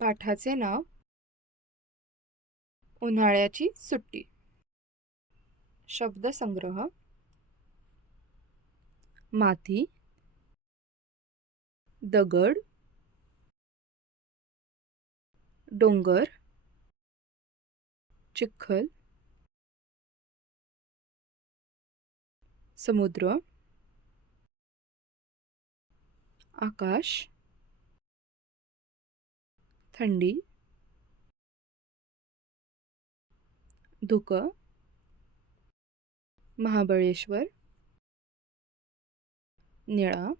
पाठाचे नाव उन्हाळ्याची सुट्टी. शब्दसंग्रह: माती, दगड, डोंगर, चिखल, समुद्र, आकाश, थंडी, धुकं, महाबळेश्वर, निळा,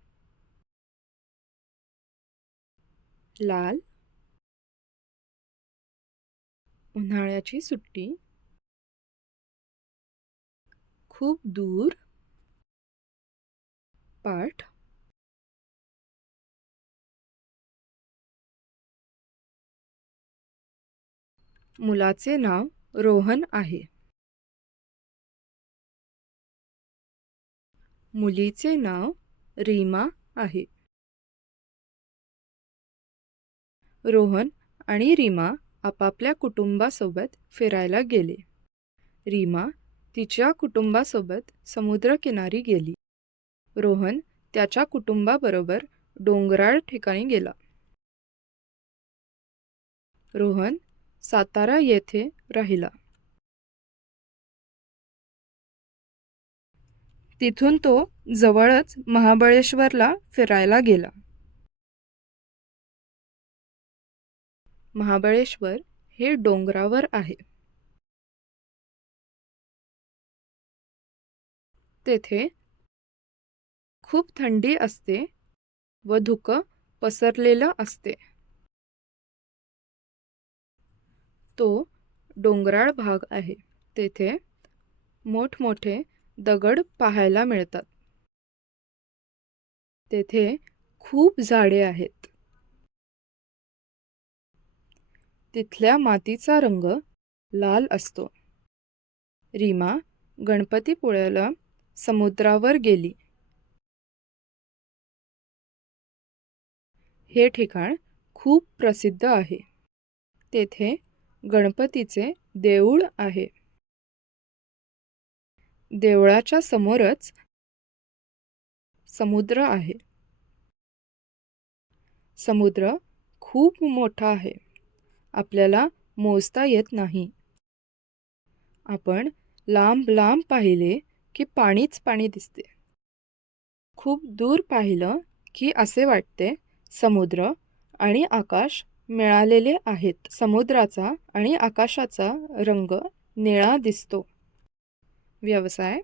लाल, उन्हाळ्याची सुट्टी, खूप दूर, पाठ, मुलाचे नाव रोहन आहे. मुलीचे नाव रीमा आहे. रोहन आणि रीमा आपापल्या कुटुंबासोबत फिरायला गेले. रीमा तिच्या कुटुंबासोबत समुद्रकिनारी गेली. रोहन त्याच्या कुटुंबाबरोबर डोंगराळ ठिकाणी गेला. रोहन सातारा येथे राहिला. तिथून तो जवळच महाबळेश्वरला फिरायला गेला. महाबळेश्वर हे डोंगरावर आहे. तेथे खूप थंडी असते व धुकं पसरलेलं असते. तो डोंगराळ भाग आहे. तेथे मोठमोठे दगड पाहायला मिळतात. तेथे खूप झाडे आहेत. तिथल्या मातीचा रंग लाल असतो. रीमा गणपतीपुळ्याला समुद्रावर गेली. हे ठिकाण खूप प्रसिद्ध आहे. तेथे गणपतीचे देऊळ आहे. देवळाच्या समोरच समुद्र आहे. समुद्र खूप मोठा आहे. आपल्याला मोजता येत नाही. आपण लांब लांब पाहिले की पाणीच पाणी दिसते. खूप दूर पाहिलं की असे वाटते समुद्र आणि आकाश मिळालेले आहेत. समुद्राचा आणि आकाशाचा रंग निळा दिसतो. व्यवसाय: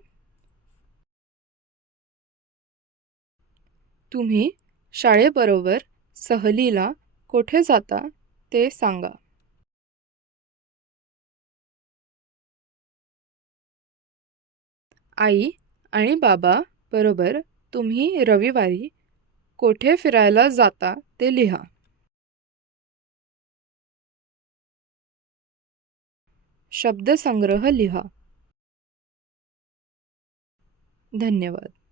तुम्ही शाळेबरोबर सहलीला कोठे जाता ते सांगा. आई आणि बाबा बरोबर तुम्ही रविवारी कोठे फिरायला जाता ते लिहा. शब्दसंग्रह लिहा. धन्यवाद.